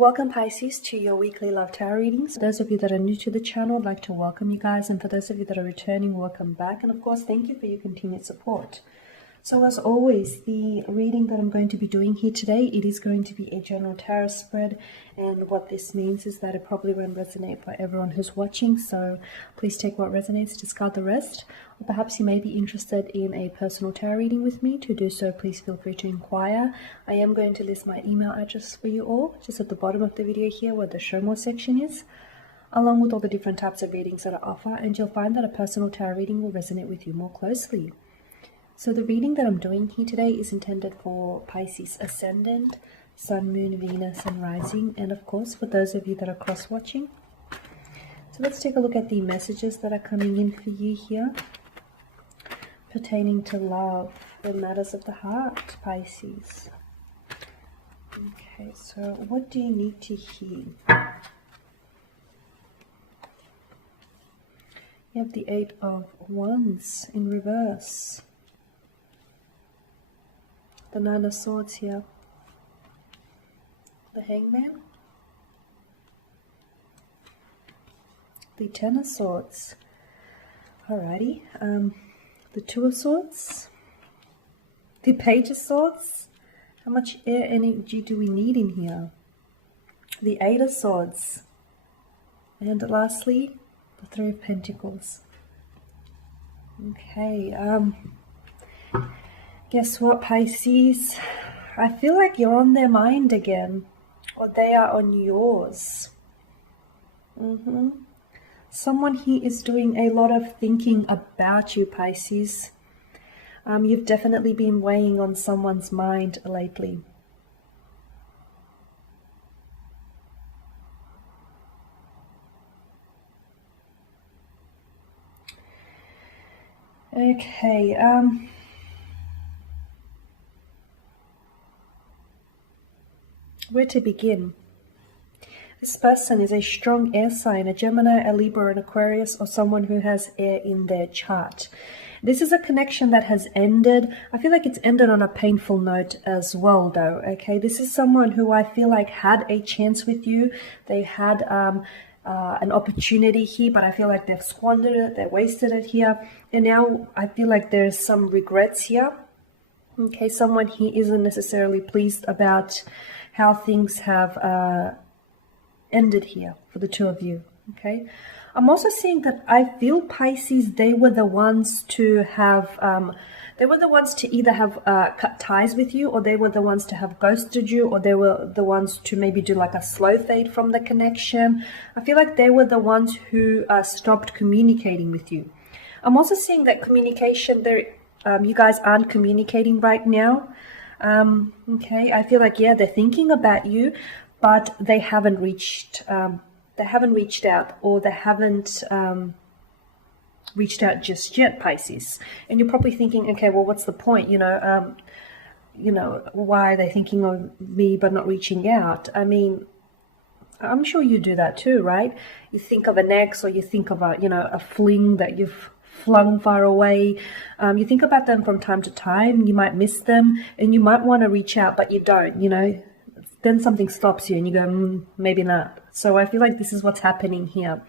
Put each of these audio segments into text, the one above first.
Welcome Pisces to your weekly love tarot readings. For those of you that are new to the channel, I'd like to welcome you guys, and for those of you that are returning, welcome back, and of course thank you for your continued support. So as always, the reading that I'm going to be doing here today, it is going to be a general tarot spread, and what this means is that it probably won't resonate for everyone who's watching, so please take what resonates, discard the rest. Or perhaps you may be interested in a personal tarot reading with me. To do so, please feel free to inquire. I am going to list my email address for you all just at the bottom of the video here where the show more section is, along with all the different types of readings that I offer, and you'll find that a personal tarot reading will resonate with you more closely. So the reading that I'm doing here today is intended for Pisces Ascendant, Sun, Moon, Venus, and Rising, and of course for those of you that are cross-watching. So let's take a look at the messages that are coming in for you here, pertaining to love, the matters of the heart, Pisces. Okay, so what do you need to hear? You have the Eight of Wands in reverse. The Nine of Swords here. The Hangman. The Ten of Swords. Alrighty. The Two of Swords. The Page of Swords. How much air energy do we need in here? The Eight of Swords. And lastly, the Three of Pentacles. Okay, guess what, Pisces? I feel like you're on their mind again, or they are on yours. Someone here is doing a lot of thinking about you, Pisces. You've definitely been weighing on someone's mind lately. Okay, where to begin? This person is a strong air sign, a Gemini, a Libra, an Aquarius, or someone who has air in their chart. This is a connection that has ended. I feel like it's ended on a painful note as well, though. Okay, this is someone who I feel like had a chance with you. They had an opportunity here, but I feel like they've squandered it, they wasted it here, and now I feel like there's some regrets here. Okay, someone here isn't necessarily pleased about how things have ended here for the two of you. Okay, I'm also seeing that I feel, Pisces, they were the ones to have they were the ones to either have cut ties with you, or they were the ones to have ghosted you, or they were the ones to maybe do like a slow fade from the connection. I feel like they were the ones who stopped communicating with you. I'm also seeing that communication there, you guys aren't communicating right now. Okay, I feel like, yeah, they're thinking about you, but they haven't reached out, or they haven't reached out just yet, Pisces. And you're probably thinking, okay, well, what's the point? You know, why are they thinking of me but not reaching out? I mean, I'm sure you do that too, right? You think of an ex, or you think of a fling that you've flung far away. You think about them from time to time. You might miss them, and you might want to reach out, but you don't. Then something stops you, and you go, maybe not. So I feel like this is what's happening here.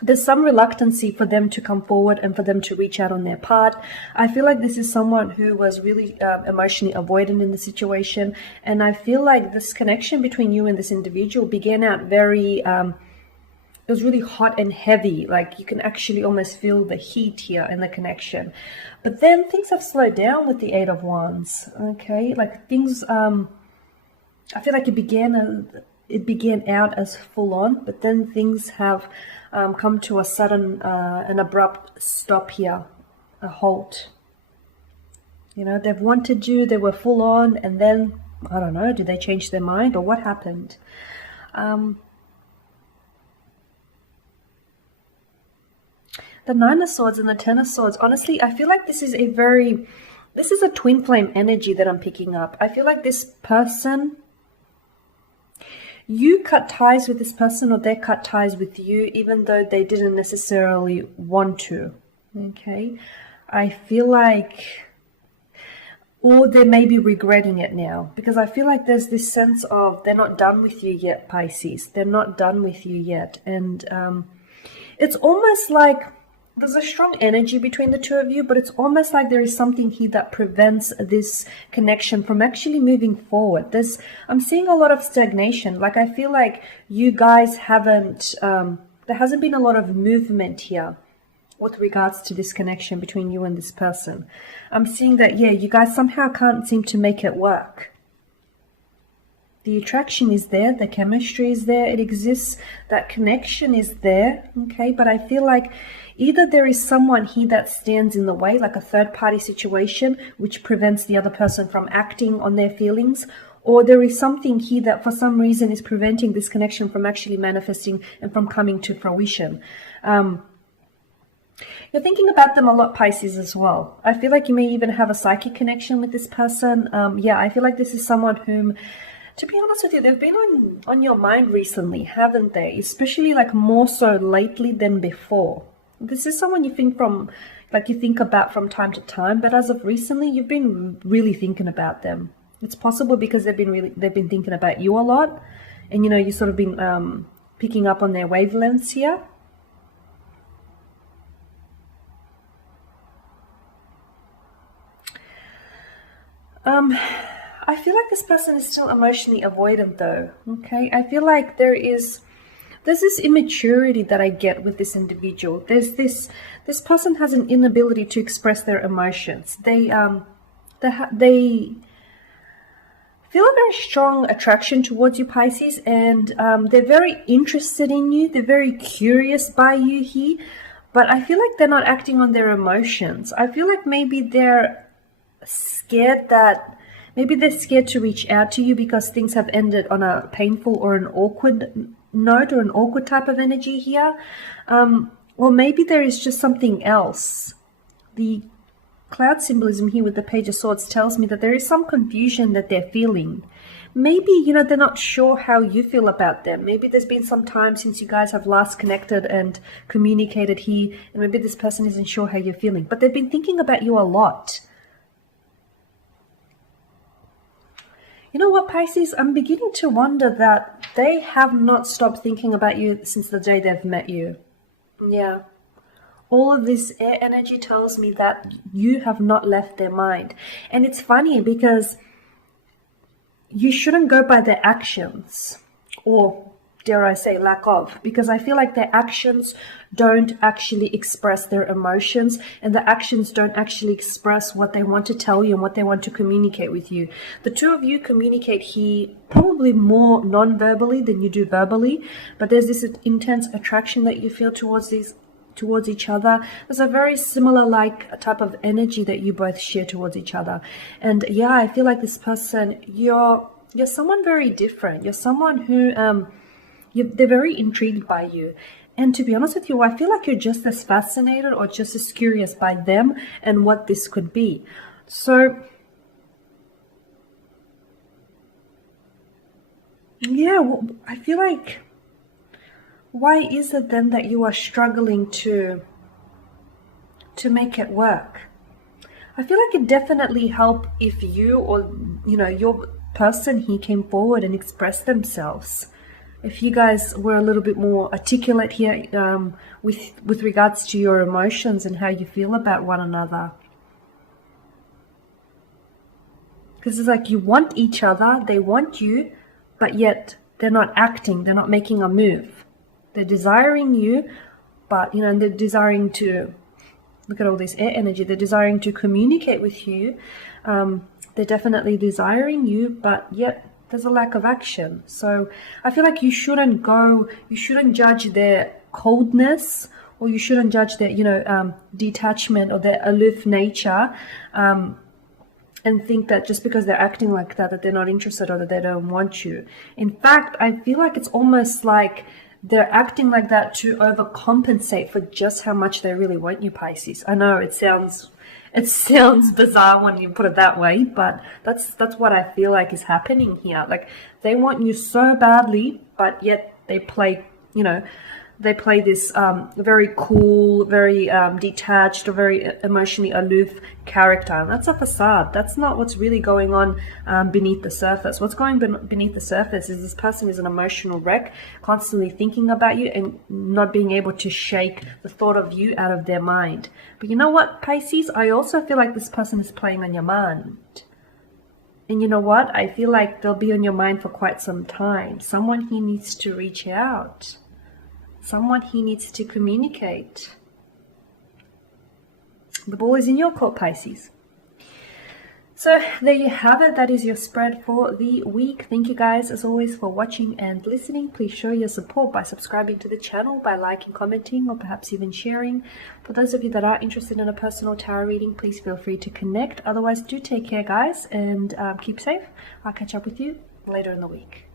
There's some reluctancy for them to come forward and for them to reach out on their part. I feel like this is someone who was really emotionally avoidant in the situation, and I feel like this connection between you and this individual began out very it was really hot and heavy. Like, you can actually almost feel the heat here in the connection. But then things have slowed down with the Eight of Wands. Okay, like things I feel like it began out as full on, but then things have come to a sudden an abrupt stop here, a halt. They've wanted you, they were full on, and then I don't know, did they change their mind, or what happened? The Nine of Swords and the Ten of Swords, honestly, I feel like this is a twin flame energy that I'm picking up. I feel like this person, you cut ties with this person, or they cut ties with you, even though they didn't necessarily want to. Okay, I feel like or they may be regretting it now, because I feel like there's this sense of they're not done with you yet, Pisces. They're not done with you yet. And it's almost like there's a strong energy between the two of you, but it's almost like there is something here that prevents this connection from actually moving forward. I'm seeing a lot of stagnation. Like, I feel like you guys haven't, there hasn't been a lot of movement here with regards to this connection between you and this person. I'm seeing that, yeah, you guys somehow can't seem to make it work. The attraction is there, the chemistry is there, it exists, that connection is there, okay? But I feel like either there is someone here that stands in the way, like a third-party situation, which prevents the other person from acting on their feelings, or there is something here that for some reason is preventing this connection from actually manifesting and from coming to fruition. You're thinking about them a lot, Pisces, as well. I feel like you may even have a psychic connection with this person. Yeah, I feel like this is someone whom, to be honest with you, they've been on your mind recently, haven't they? Especially like more so lately than before. This is someone you think about from time to time, but as of recently, you've been really thinking about them. It's possible because they've been thinking about you a lot, and you've sort of been picking up on their wavelengths here. I feel like this person is still emotionally avoidant though, okay? I feel like there's this immaturity that I get with this individual. This person has an inability to express their emotions. They feel a very strong attraction towards you, Pisces, and they're very interested in you. They're very curious by you here, but I feel like they're not acting on their emotions. I feel like maybe they're scared to reach out to you because things have ended on a painful or an awkward note, or an awkward type of energy here. Or maybe there is just something else. The cloud symbolism here with the Page of Swords tells me that there is some confusion that they're feeling. Maybe, they're not sure how you feel about them. Maybe there's been some time since you guys have last connected and communicated here, and maybe this person isn't sure how you're feeling. But they've been thinking about you a lot. You know what, Pisces? I'm beginning to wonder that they have not stopped thinking about you since the day they've met you. Yeah. All of this air energy tells me that you have not left their mind. And it's funny because you shouldn't go by their actions, or dare I say lack of, because I feel like their actions don't actually express their emotions, and the actions don't actually express what they want to tell you and what they want to communicate with you. The two of you communicate here probably more non-verbally than you do verbally, but there's this intense attraction that you feel towards each other. There's a very similar type of energy that you both share towards each other. And yeah, I feel like this person, you're someone very different. You're someone who they're very intrigued by you. And to be honest with you, I feel like you're just as fascinated or just as curious by them and what this could be. So yeah, I feel like, why is it then that you are struggling to make it work? I feel like it definitely help if you or your person here came forward and expressed themselves. If you guys were a little bit more articulate here with regards to your emotions and how you feel about one another. Because it's like you want each other, they want you, but yet they're not acting, they're not making a move. They're desiring you, but they're desiring to, look at all this air energy, they're desiring to communicate with you. They're definitely desiring you, but yet there's a lack of action. So I feel like you shouldn't judge their coldness, or you shouldn't judge their, detachment or their aloof nature, and think that just because they're acting like that they're not interested or that they don't want you. In fact, I feel like it's almost like they're acting like that to overcompensate for just how much they really want you, Pisces. I know it sounds bizarre when you put it that way, but that's what I feel like is happening here. Like, they want you so badly, but yet they play, they play this very cool, very detached, or very emotionally aloof character. And that's a facade. That's not what's really going on beneath the surface. What's going beneath the surface is this person is an emotional wreck, constantly thinking about you and not being able to shake the thought of you out of their mind. But you know what, Pisces? I also feel like this person is playing on your mind. And you know what? I feel like they'll be on your mind for quite some time. Someone he needs to reach out. Someone he needs to communicate. The ball is in your court, Pisces. So there you have it. That is your spread for the week. Thank you guys as always for watching and listening. Please show your support by subscribing to the channel, by liking, commenting, or perhaps even sharing. For those of you that are interested in a personal tarot reading, please feel free to connect. Otherwise, do take care, guys, and keep safe. I'll catch up with you later in the week.